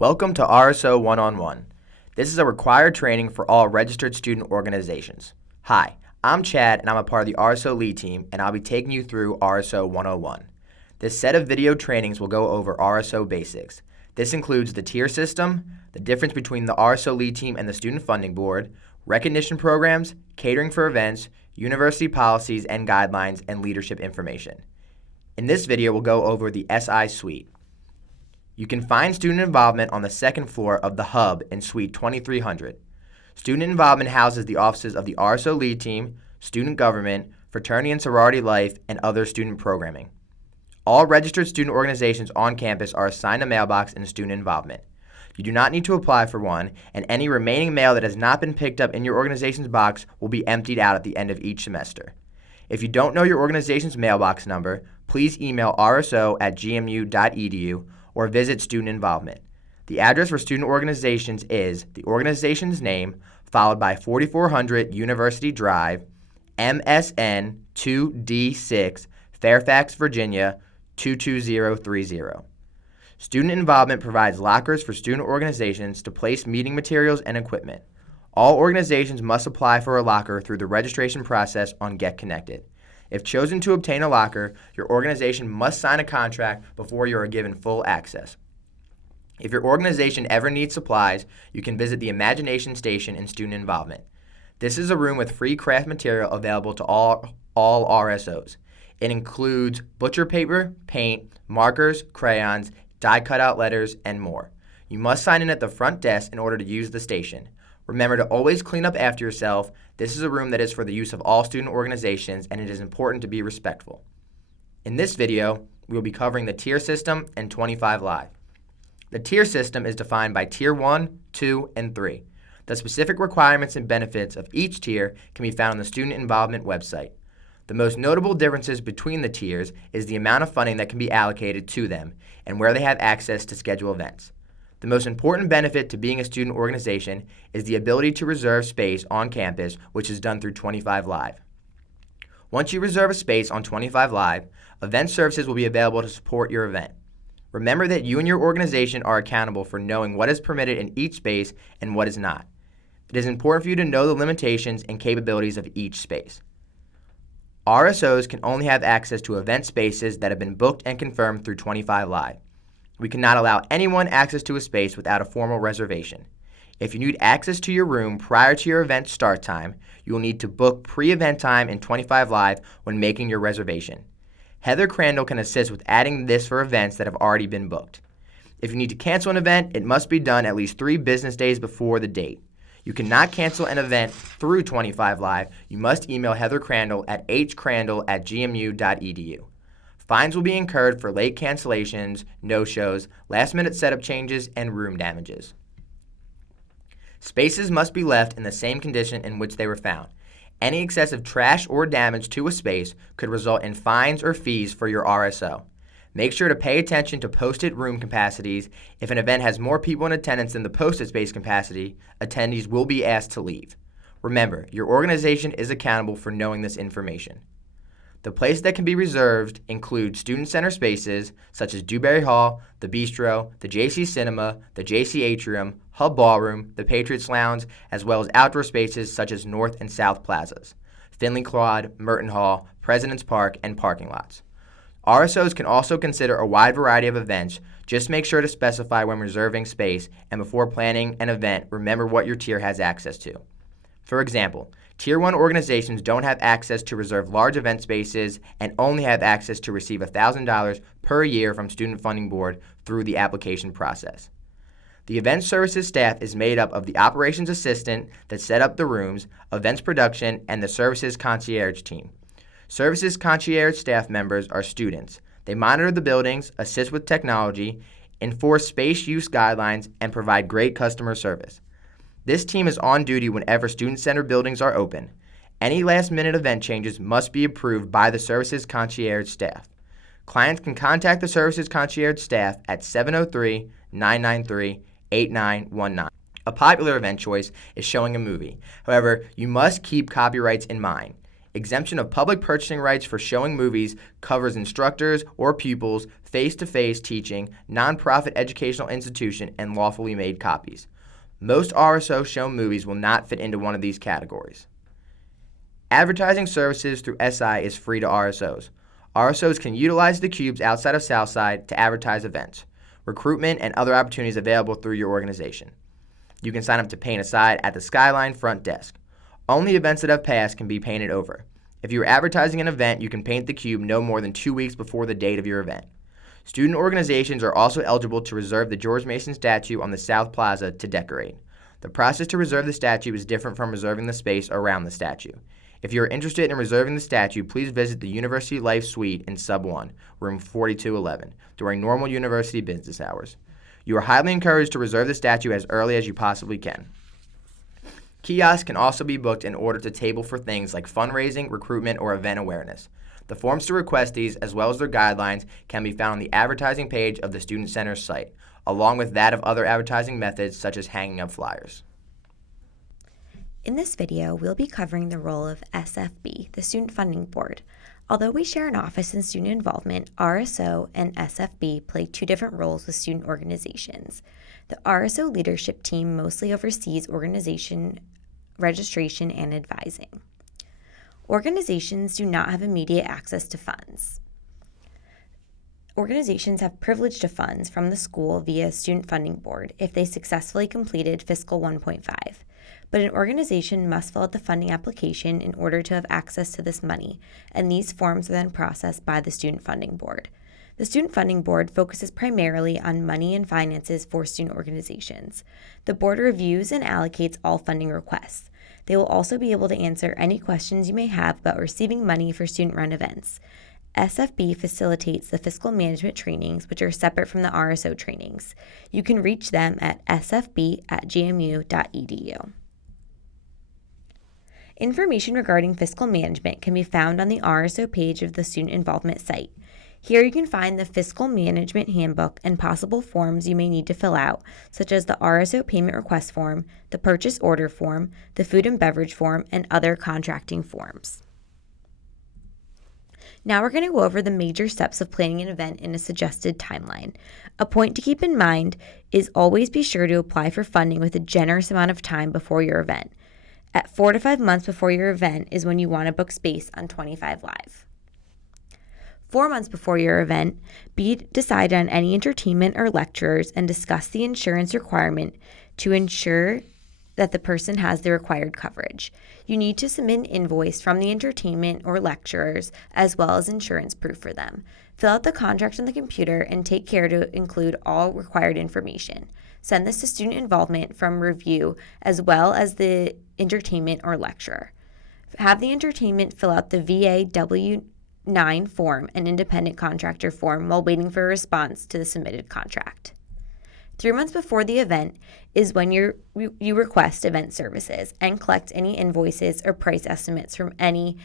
Welcome to RSO101. This is a required training for all registered student organizations. Hi, I'm Chad and I'm a part of the RSO lead team and I'll be taking you through RSO101. This set of video trainings will go over RSO basics. This includes the tier system, the difference between the RSO lead team and the Student Funding Board, recognition programs, catering for events, university policies and guidelines, and leadership information. In this video, we'll go over the SI suite. You can find student involvement on the second floor of the Hub in Suite 2300. Student involvement houses the offices of the RSO lead team, student government, fraternity and sorority life, and other student programming. All registered student organizations on campus are assigned a mailbox in student involvement. You do not need to apply for one, and any remaining mail that has not been picked up in your organization's box will be emptied out at the end of each semester. If you don't know your organization's mailbox number, please email rso@gmu.edu or visit Student Involvement. The address for student organizations is the organization's name, followed by 4400 University Drive, MSN 2D6, Fairfax, Virginia 22030. Student Involvement provides lockers for student organizations to place meeting materials and equipment. All organizations must apply for a locker through the registration process on Get Connected. If chosen to obtain a locker, your organization must sign a contract before you are given full access. If your organization ever needs supplies, you can visit the Imagination Station in Student Involvement. This is a room with free craft material available to all RSOs. It includes butcher paper, paint, markers, crayons, die cutout letters, and more. You must sign in at the front desk in order to use the station. Remember to always clean up after yourself. This is a room that is for the use of all student organizations, and it is important to be respectful. In this video, we will be covering the tier system and 25 Live. The tier system is defined by Tier 1, 2, and 3. The specific requirements and benefits of each tier can be found on the Student Involvement website. The most notable differences between the tiers is the amount of funding that can be allocated to them and where they have access to schedule events. The most important benefit to being a student organization is the ability to reserve space on campus, which is done through 25 Live. Once you reserve a space on 25 Live, event services will be available to support your event. Remember that you and your organization are accountable for knowing what is permitted in each space and what is not. It is important for you to know the limitations and capabilities of each space. RSOs can only have access to event spaces that have been booked and confirmed through 25 Live. We cannot allow anyone access to a space without a formal reservation. If you need access to your room prior to your event start time, you will need to book pre-event time in 25 Live when making your reservation. Heather Crandall can assist with adding this for events that have already been booked. If you need to cancel an event, it must be done at least 3 business days before the date. You cannot cancel an event through 25 Live. You must email Heather Crandall at hcrandall@gmu.edu. Fines will be incurred for late cancellations, no-shows, last-minute setup changes, and room damages. Spaces must be left in the same condition in which they were found. Any excessive trash or damage to a space could result in fines or fees for your RSO. Make sure to pay attention to posted room capacities. If an event has more people in attendance than the posted space capacity, attendees will be asked to leave. Remember, your organization is accountable for knowing this information. The places that can be reserved include student center spaces such as Dewberry Hall, the Bistro, the JC Cinema, the JC Atrium, Hub Ballroom, the Patriots Lounge, as well as outdoor spaces such as North and South Plazas, Finley Quad, Merton Hall, President's Park, and parking lots. RSOs can also consider a wide variety of events. Just make sure to specify when reserving space, and before planning an event, remember what your tier has access to. For example, Tier 1 organizations don't have access to reserve large event spaces and only have access to receive $1,000 per year from Student Funding Board through the application process. The event services staff is made up of the operations assistant that set up the rooms, events production, and the services concierge team. Services concierge staff members are students. They monitor the buildings, assist with technology, enforce space use guidelines, and provide great customer service. This team is on duty whenever student center buildings are open. Any last-minute event changes must be approved by the services concierge staff. Clients can contact the services concierge staff at 703-993-8919. A popular event choice is showing a movie. However, you must keep copyrights in mind. Exemption of public purchasing rights for showing movies covers instructors or pupils, face-to-face teaching, nonprofit educational institution, and lawfully made copies. Most RSO shown movies will not fit into one of these categories. Advertising services through SI is free to RSOs. RSOs can utilize the cubes outside of Southside to advertise events, recruitment, and other opportunities available through your organization. You can sign up to paint a side at the Skyline front desk. Only events that have passed can be painted over. If you are advertising an event, you can paint the cube no more than 2 weeks before the date of your event. Student organizations are also eligible to reserve the George Mason statue on the South Plaza to decorate. The process to reserve the statue is different from reserving the space around the statue. If you are interested in reserving the statue, please visit the University Life Suite in Sub 1, room 4211, during normal university business hours. You are highly encouraged to reserve the statue as early as you possibly can. Kiosks can also be booked in order to table for things like fundraising, recruitment, or event awareness. The forms to request these, as well as their guidelines, can be found on the advertising page of the Student Center's site, along with that of other advertising methods such as hanging up flyers. In this video, we'll be covering the role of SFB, the Student Funding Board. Although we share an office in student involvement, RSO and SFB play two different roles with student organizations. The RSO leadership team mostly oversees organization registration and advising. Organizations do not have immediate access to funds. Organizations have privilege to funds from the school via Student Funding Board if they successfully completed Fiscal 1.5. But an organization must fill out the funding application in order to have access to this money, and these forms are then processed by the Student Funding Board. The Student Funding Board focuses primarily on money and finances for student organizations. The board reviews and allocates all funding requests. They will also be able to answer any questions you may have about receiving money for student-run events. SFB facilitates the fiscal management trainings, which are separate from the RSO trainings. You can reach them at sfb@gmu.edu. Information regarding fiscal management can be found on the RSO page of the Student Involvement site. Here you can find the Fiscal Management Handbook and possible forms you may need to fill out, such as the RSO Payment Request Form, the Purchase Order Form, the Food and Beverage Form, and other contracting forms. Now we're going to go over the major steps of planning an event in a suggested timeline. A point to keep in mind is always be sure to apply for funding with a generous amount of time before your event. At 4 to 5 months before your event is when you want to book space on 25 Live. 4 months before your event, decide on any entertainment or lecturers and discuss the insurance requirement to ensure that the person has the required coverage. You need to submit an invoice from the entertainment or lecturers as well as insurance proof for them. Fill out the contract on the computer and take care to include all required information. Send this to Student Involvement from review as well as the entertainment or lecturer. Have the entertainment fill out the VA W-9 form and independent contractor form while waiting for a response to the submitted contract. 3 months before the event is when you request event services and collect any invoices or price estimates from any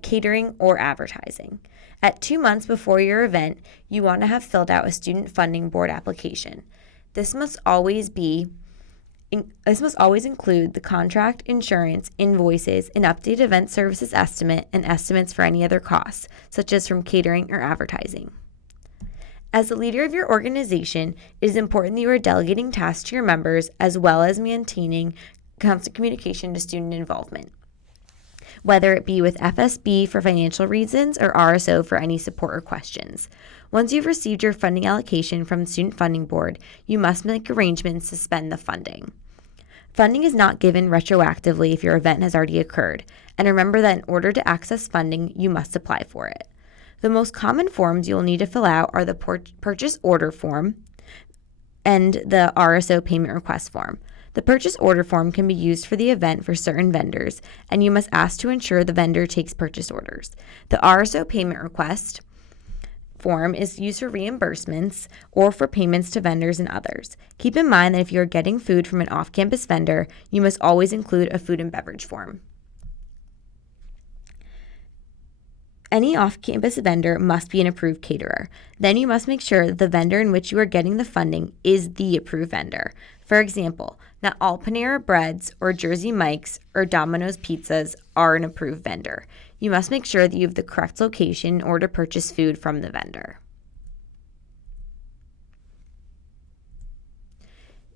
catering or advertising. At 2 months before your event, you want to have filled out a Student Funding Board application. This must always include the contract, insurance, invoices, an updated event services estimate, and estimates for any other costs, such as from catering or advertising. As the leader of your organization, it is important that you are delegating tasks to your members as well as maintaining constant communication to student involvement, whether it be with FSB for financial reasons or RSO for any support or questions. Once you've received your funding allocation from the Student Funding Board, you must make arrangements to spend the funding. Funding is not given retroactively if your event has already occurred, and remember that in order to access funding, you must apply for it. The most common forms you'll need to fill out are the Purchase Order Form and the RSO Payment Request Form. The Purchase Order Form can be used for the event for certain vendors, and you must ask to ensure the vendor takes purchase orders. The RSO Payment Request Form is used for reimbursements or for payments to vendors and others. Keep in mind that if you're getting food from an off-campus vendor, you must always include a food and beverage form. Any off-campus vendor must be an approved caterer. Then you must make sure that the vendor in which you are getting the funding is the approved vendor. For example, not all Panera Breads or Jersey Mike's or Domino's Pizzas are an approved vendor. You must make sure that you have the correct location in order to purchase food from the vendor.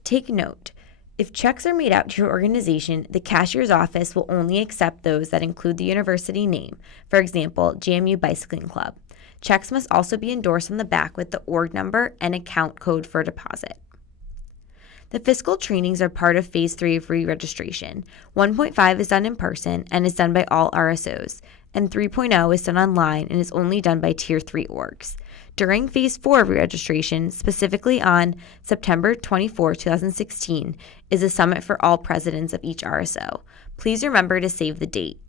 Take note. If checks are made out to your organization, the cashier's office will only accept those that include the university name, for example, JMU Bicycling Club. Checks must also be endorsed on the back with the org number and account code for deposit. The fiscal trainings are part of Phase 3 of re-registration. 1.5 is done in person and is done by all RSOs, and 3.0 is done online and is only done by Tier 3 orgs. During Phase 4 of re-registration, specifically on September 24, 2016, is a summit for all presidents of each RSO. Please remember to save the date.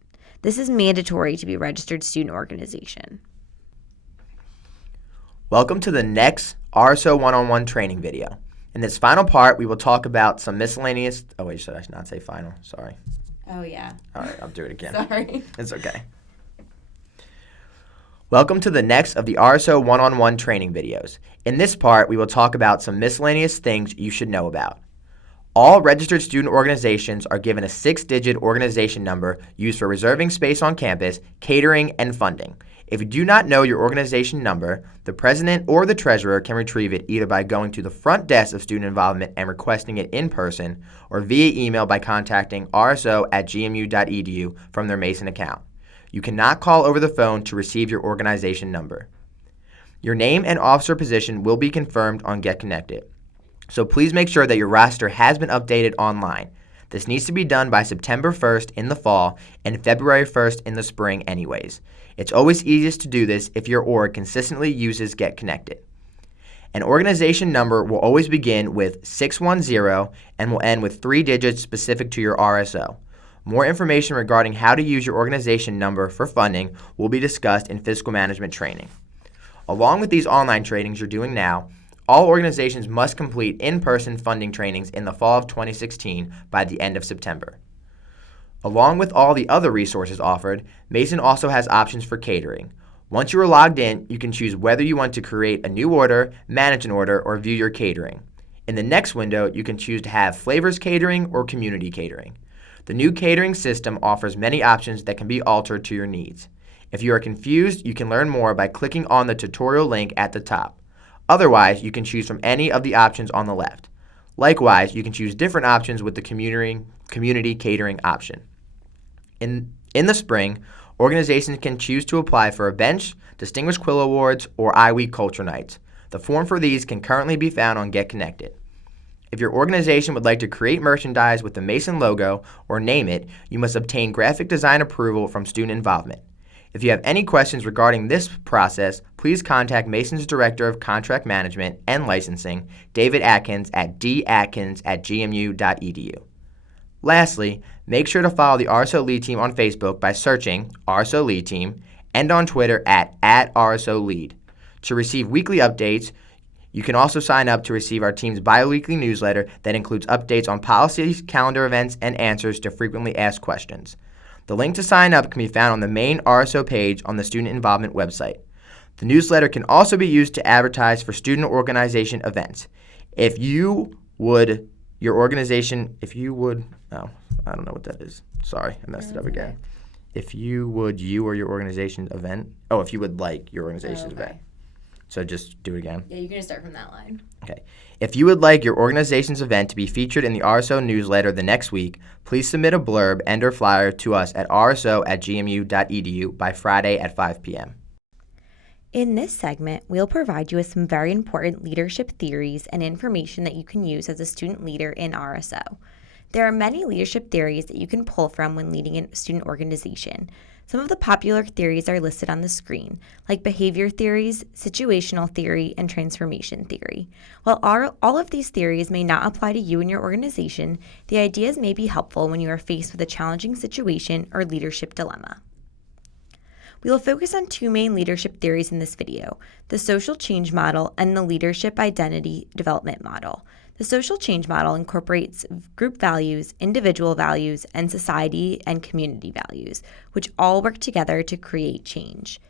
This is mandatory to be a registered student organization. Welcome to the next RSO101 training video. In this final part, we will talk about some miscellaneous... Oh, wait, should I not say final? Sorry. Oh, yeah. All right, I'll do it again. Sorry. It's okay. Welcome to the next of the RSO one-on-one training videos. In this part, we will talk about some miscellaneous things you should know about. All registered student organizations are given a 6-digit organization number used for reserving space on campus, catering, and funding. If you do not know your organization number, the president or the treasurer can retrieve it either by going to the front desk of student involvement and requesting it in person or via email by contacting rso@gmu.edu from their Mason account. You cannot call over the phone to receive your organization number. Your name and officer position will be confirmed on Get Connected. So please make sure that your roster has been updated online. This needs to be done by September 1st in the fall and February 1st in the spring anyways. It's always easiest to do this if your org consistently uses Get Connected. An organization number will always begin with 610 and will end with 3 digits specific to your RSO. More information regarding how to use your organization number for funding will be discussed in fiscal management training. Along with these online trainings you're doing now, all organizations must complete in-person funding trainings in the fall of 2016 by the end of September. Along with all the other resources offered, Mason also has options for catering. Once you are logged in, you can choose whether you want to create a new order, manage an order, or view your catering. In the next window, you can choose to have flavors catering or community catering. The new catering system offers many options that can be altered to your needs. If you are confused, you can learn more by clicking on the tutorial link at the top. Otherwise, you can choose from any of the options on the left. Likewise, you can choose different options with the community catering option. In the spring, organizations can choose to apply for a bench, Distinguished Quill Awards, or iWeek Culture Nights. The form for these can currently be found on Get Connected. If your organization would like to create merchandise with the Mason logo or name it, you must obtain graphic design approval from student involvement. If you have any questions regarding this process, please contact Mason's Director of Contract Management and Licensing, David Atkins at datkins@gmu.edu. Lastly, make sure to follow the RSO Lead Team on Facebook by searching RSO Lead Team and on Twitter at RSO Lead. To receive weekly updates, you can also sign up to receive our team's bi-weekly newsletter that includes updates on policies, calendar events, and answers to frequently asked questions. The link to sign up can be found on the main RSO page on the Student Involvement website. The newsletter can also be used to advertise for student organization events. I don't know what that is. Sorry, I messed it up again. If you would like your organization's event. So just do it again. Yeah, you can just start from that line. Okay. If you would like your organization's event to be featured in the RSO newsletter the next week, please submit a blurb and/or flyer to us at rso@gmu.edu by Friday at 5 p.m. In this segment, we'll provide you with some very important leadership theories and information that you can use as a student leader in RSO. There are many leadership theories that you can pull from when leading a student organization. Some of the popular theories are listed on the screen, like behavior theories, situational theory, and transformation theory. While all of these theories may not apply to you and your organization, the ideas may be helpful when you are faced with a challenging situation or leadership dilemma. We will focus on 2 main leadership theories in this video, the social change model and the leadership identity development model. The social change model incorporates group values, individual values, and society and community values, which all work together to create change.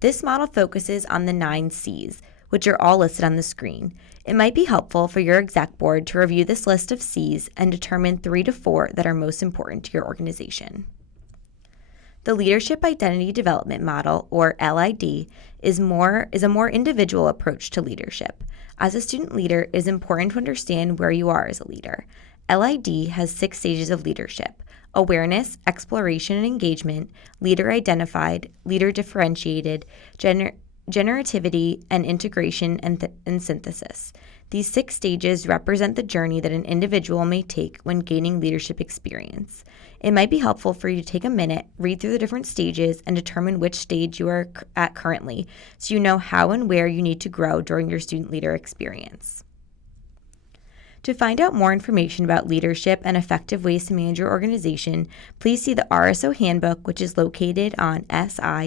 This model focuses on the 9 C's, which are all listed on the screen. It might be helpful for your exec board to review this list of C's and determine 3 to 4 that are most important to your organization. The Leadership Identity Development Model, or LID, is a more individual approach to leadership. As a student leader, it is important to understand where you are as a leader. LID has 6 stages of leadership: awareness, exploration and engagement, leader identified, leader differentiated, generativity, and integration and synthesis. These 6 stages represent the journey that an individual may take when gaining leadership experience. It might be helpful for you to take a minute, read through the different stages, and determine which stage you are at currently, so you know how and where you need to grow during your student leader experience. To find out more information about leadership and effective ways to manage your organization, please see the RSO Handbook, which is located on si.gmu.edu.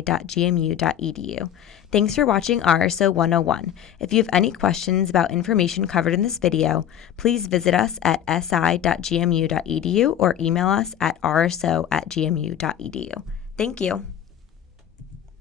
Thanks for watching RSO 101. If you have any questions about information covered in this video, please visit us at si.gmu.edu or email us at rso@gmu.edu. Thank you.